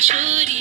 Shuri.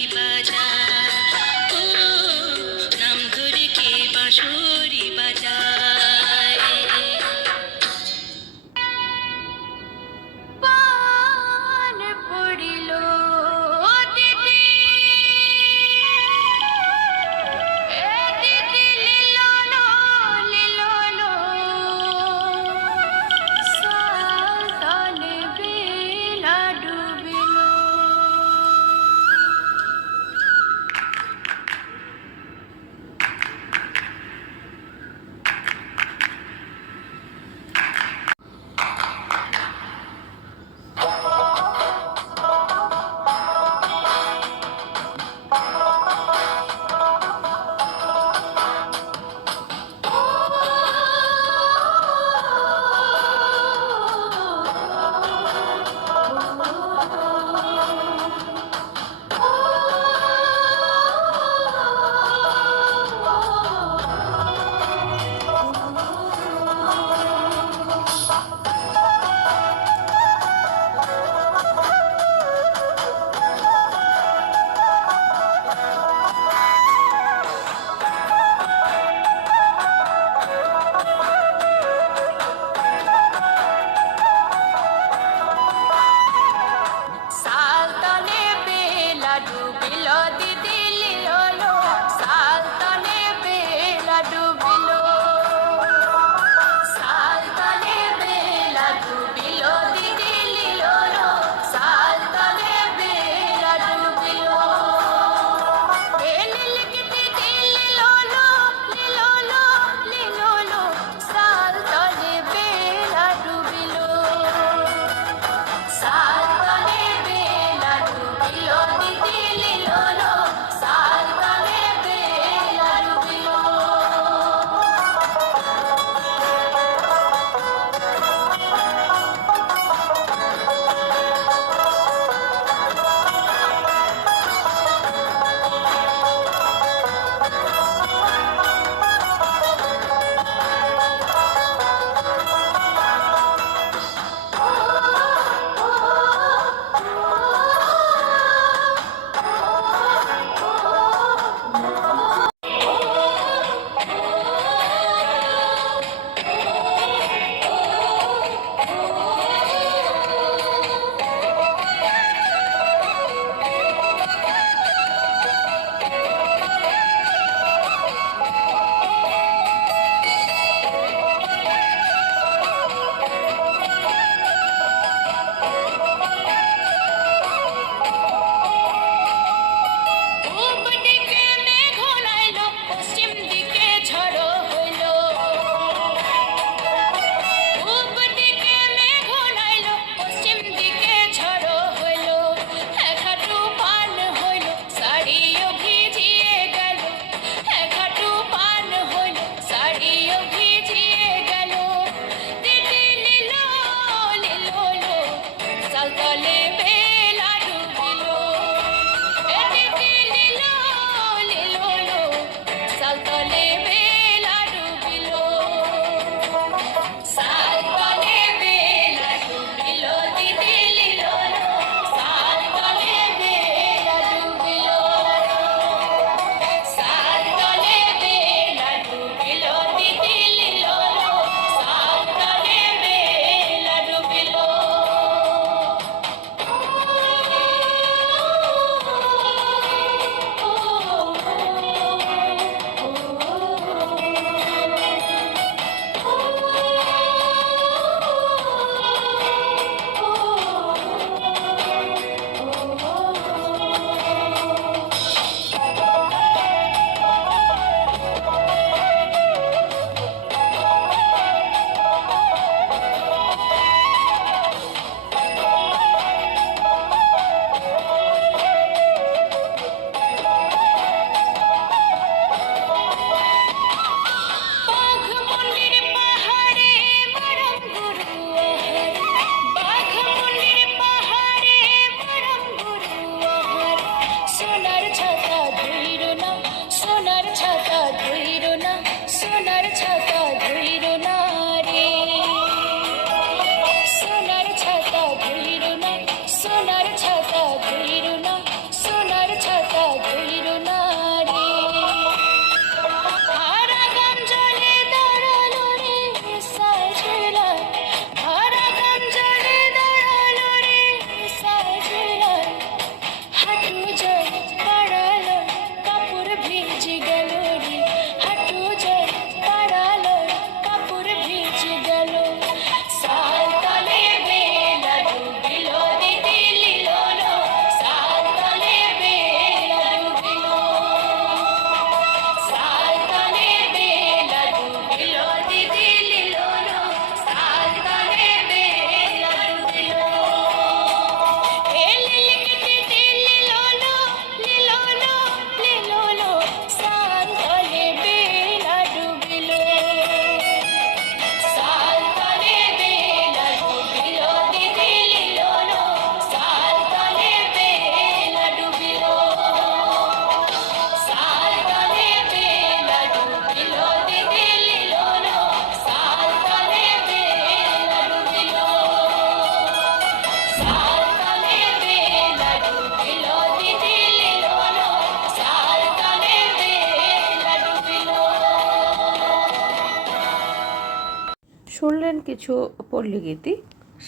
কিছু পল্লীগীতি,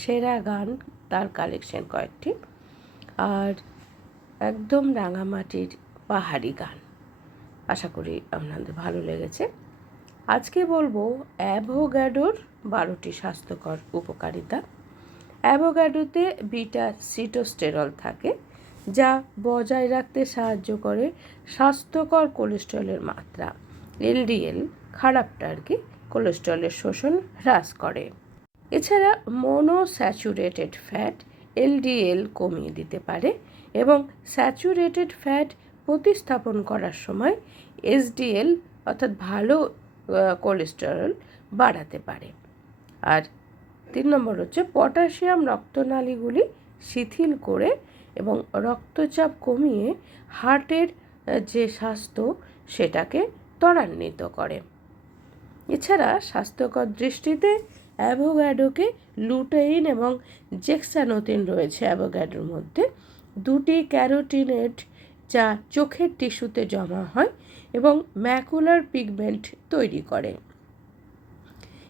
সেরা গান তার কালেকশন কয়েকটি, আর একদম রাঙামাটির পাহাড়ি গান। আশা করি আপনাদের ভালো লেগেছে। আজকে বলব অ্যাভোগ্যাডোর বারোটি স্বাস্থ্যকর উপকারিতা। অ্যাভোগ্যাডোতে বিটা সিটোস্টেরল থাকে, যা বজায় রাখতে সাহায্য করে স্বাস্থ্যকর কোলেস্ট্রলের মাত্রা। এলডিএল, খারাপটা আর কি, কোলেস্ট্রলের শোষণ হ্রাস করে। এছাড়া মোনোস্যাচুরেটেড ফ্যাট এলডিএল কমিয়ে দিতে পারে এবং স্যাচুরেটেড ফ্যাট প্রতিস্থাপন করার সময় এসডিএল অর্থাৎ ভালো কোলেস্টেরল বাড়াতে পারে। আর তিন নম্বর হচ্ছে পটাশিয়াম রক্তনালীগুলি শিথিল করে এবং রক্তচাপ কমিয়ে হার্টের যে স্বাস্থ্য সেটাকে ত্বরান্বিত করে। এছাড়া স্বাস্থ্যকর দৃষ্টিতে অ্যাভোগ্যাডোকে লুটেইন এবং জেক্সানোতিন রয়েছে অ্যাভোগ্যাডোর মধ্যে। দুটি ক্যারোটিনেট যা চোখের টিস্যুতে জমা হয় এবং ম্যাকুলার পিগমেন্ট তৈরি করে।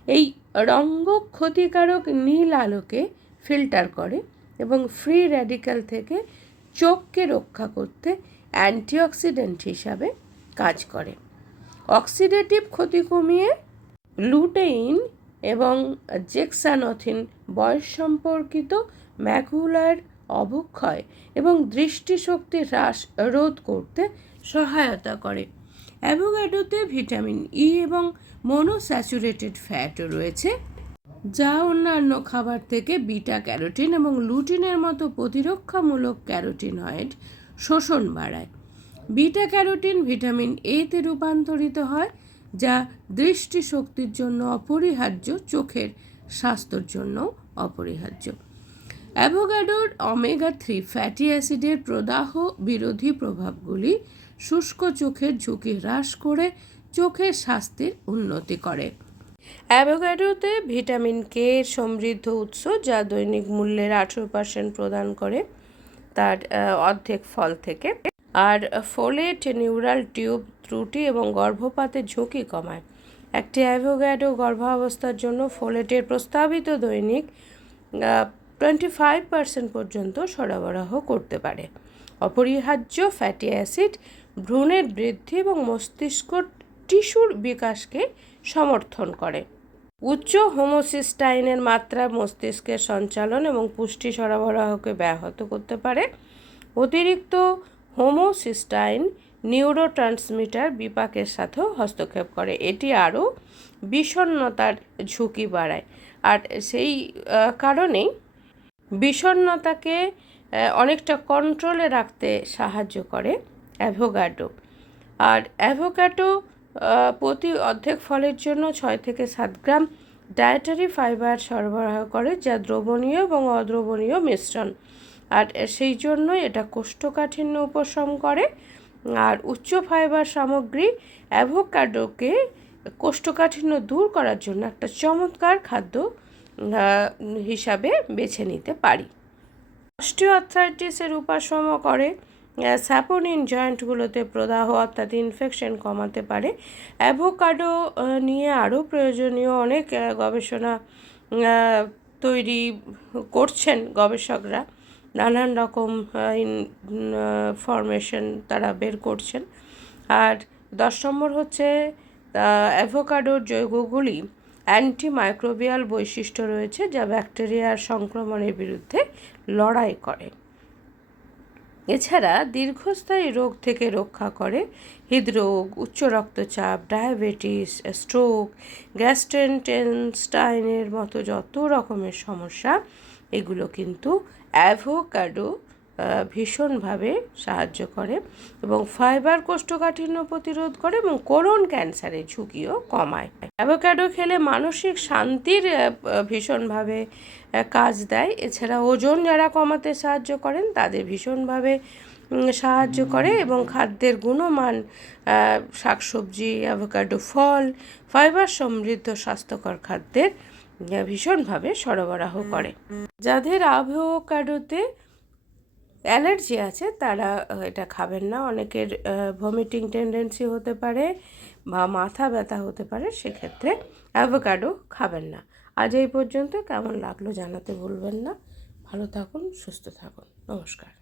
এই রঙ্গ ক্ষতিকারক নীল আলোকে ফিল্টার করে এবং ফ্রি র্যাডিক্যাল থেকে চোখকে রক্ষা করতে অ্যান্টিঅক্সিডেন্ট হিসাবে কাজ করে। অক্সিডেটিভ ক্ষতি কমিয়ে লুটেইন এবং জেক্সানথিন বয়স সম্পর্কিত ম্যাকুলার অবক্ষয় এবং দৃষ্টিশক্তি হ্রাস রোধ করতে সহায়তা করে। অ্যাভোগ্যাডোতে ভিটামিন ই এবং মনোস্যাচুরেটেড ফ্যাটও রয়েছে, যা অন্যান্য খাবার থেকে বিটা ক্যারোটিন এবং লুটিনের মতো প্রতিরক্ষামূলক ক্যারোটিনয়েড শোষণ বাড়ায়। বিটা ক্যারোটিন ভিটামিন এতে রূপান্তরিত হয় যা দৃষ্টিশক্তির জন্য অপরিহার্য, চোখের স্বাস্থ্যের জন্য অপরিহার্য। অ্যাভোগাডোর অমেগা থ্রি ফ্যাটি অ্যাসিডের প্রদাহ বিরোধী প্রভাবগুলি শুষ্ক চোখের ঝুঁকি হ্রাস করে চোখের স্বাস্থ্যের উন্নতি করে। অ্যাভোগাডোতে ভিটামিন কে সমৃদ্ধ উৎস যা দৈনিক মূল্যের আঠেরো পার্সেন্ট প্রদান করে তার অর্ধেক ফল থেকে। আর ফোলেট নিউরাল টিউব ত্রুটি এবং গর্ভপাতের ঝুঁকি কমায়। একটি অ্যাভোগ্যাডো গর্ভাবস্থার জন্য ফোলেটের প্রস্তাবিত দৈনিক টোয়েন্টি ফাইভ পার্সেন্ট পর্যন্ত সরবরাহ করতে পারে। অপরিহার্য ফ্যাটি অ্যাসিড ভ্রূণের বৃদ্ধি এবং মস্তিষ্ক টিস্যুর বিকাশকে সমর্থন করে। উচ্চ হোমোসিস্টাইনের মাত্রা মস্তিষ্কের সঞ্চালন এবং পুষ্টি সরবরাহকে ব্যাহত করতে পারে। অতিরিক্ত হোমোসিস্টাইন নিউরো ট্রান্সমিটার বিপাকের সাথেও হস্তক্ষেপ করে। এটি আরও বিষণ্ণতার ঝুঁকি বাড়ায়। আর সেই কারণেই বিষণ্নতাকে অনেকটা কন্ট্রোলে রাখতে সাহায্য করে অ্যাভোগাডো। আর অ্যাভোকাডো প্রতি অর্ধেক ফলের জন্য ছয় থেকে সাত গ্রাম ডায়েটারি ফাইবার সরবরাহ করে, যা দ্রবণীয় এবং অদ্রবণীয় মিশ্রণ আর সেই জন্য এটা কোষ্ঠকাঠিন্য উপশম করে। আর উচ্চ ফাইবার সামগ্রী অ্যাভোকাডোকে কোষ্ঠকাঠিন্য দূর করার জন্য একটা চমৎকার খাদ্য হিসাবে বেছে নিতে পারি। অস্টিওআর্থ্রাইটিসের উপাসম করে স্যাপোনিন জয়েন্টগুলোতে প্রদাহ অর্থাৎ ইনফেকশন কমাতে পারে। অ্যাভোকাডো নিয়ে আরও প্রয়োজনীয় অনেক গবেষণা তৈরি করছেন গবেষকরা। নানান রকম ইনফরমেশন তারা বের করছেন। আর দশ নম্বর হচ্ছে অ্যাভোকাডোর জৈবগুলি অ্যান্টিমাইক্রোবিয়াল বৈশিষ্ট্য রয়েছে যা ব্যাকটেরিয়ার সংক্রমণের বিরুদ্ধে লড়াই করে। এছাড়া দীর্ঘস্থায়ী রোগ থেকে রক্ষা করে হৃদরোগ, উচ্চ রক্তচাপ ডায়াবেটিস স্ট্রোক গ্যাস্ট্রেন্টেনস্টাইনের মতো যত রকমের সমস্যা, এগুলো কিন্তু অ্যাভোকাডো ভীষণভাবে সাহায্য করে এবং ফাইবার কোষ্ঠকাঠিন্য প্রতিরোধ করে এবং কোলন ক্যান্সারের ঝুঁকিও কমায়। অ্যাভোকাডো খেলে মানসিক শান্তির ভীষণভাবে কাজ দেয়। এছাড়া ওজন যারা কমাতে সাহায্য করেন, তাদের ভীষণভাবে সাহায্য করে এবং খাদ্যের গুণমান শাকসবজি, অ্যাভোকাডো ফল, ফাইবার সমৃদ্ধ স্বাস্থ্যকর খাদ্যের ভীষণভাবে সরবরাহ করে। যাদের অ্যাভোকাডোতে অ্যালার্জি আছে তারা এটা খাবেন না। অনেকের ভমিটিং টেন্ডেন্সি হতে পারে বা মাথা ব্যথা হতে পারে সেক্ষেত্রে অ্যাভোকাডো খাবেন না। আজ এই পর্যন্ত। কেমন লাগল জানাতে ভুলবেন না। ভালো থাকুন সুস্থ থাকুন। নমস্কার।